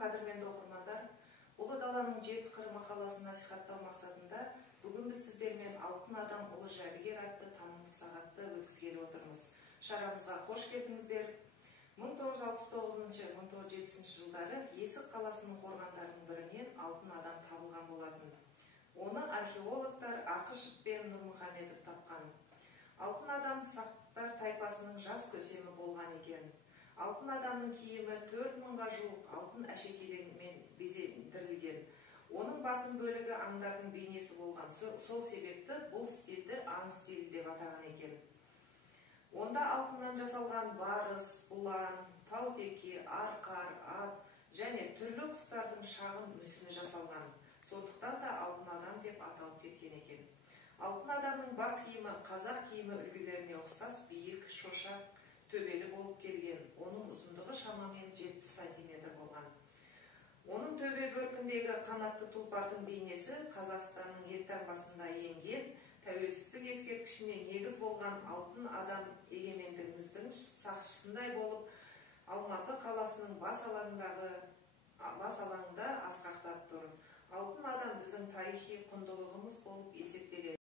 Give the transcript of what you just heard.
қадірменді оқырмандар, Ұлы Даланың жеті қыры мақаласын насихаттау мақсатында бүгін біз сіздермен «Алтын адам ұлы жәдігер» атты танымдық сағатты өткізгелі отырмыз. Шарамызға қош келдіңіздер. 1969-1970 жылдары Есік қаласының қорғандарының бірінен алтын адам табылған болатын. Оны археологтар Ақышев пен Нұрмұхамедов тапқан. Алтын адам сақтар тайпасының жас көсемі болған екен. Алтын адамның киімі 4000-ға жуық алтын әшекейлермен безендірілген. Оның басым бөлігі аңдардың бейнесі болған. Сол себепті бұл стильді аң стилі деп атаған екен. Онда алтыннан жасалған барыс, бұлан, таутеке, арқар, ат және түрлі құстардың шағын мүсіні жасалған. Сондықтан да алтын адам деп аталып кеткен екен. Алтын адамның бас киімі қазақ киімі үлгілеріне ұқсас биік, шошақ, төбелі болып келген. Оның ұзындығы шамамен 70 сантиметр болған. Оның төбе бөркіндегі қанатты тұлпардың бейнесі Қазақстанның елтаңбасында енген, тәуелсіздік ескерткішіне негіз болған алтын адам егемендігіміздің сақшысындай болып, Алматы қаласының бас алаңында асқақтап тұр. Алтын адам біздің тарихи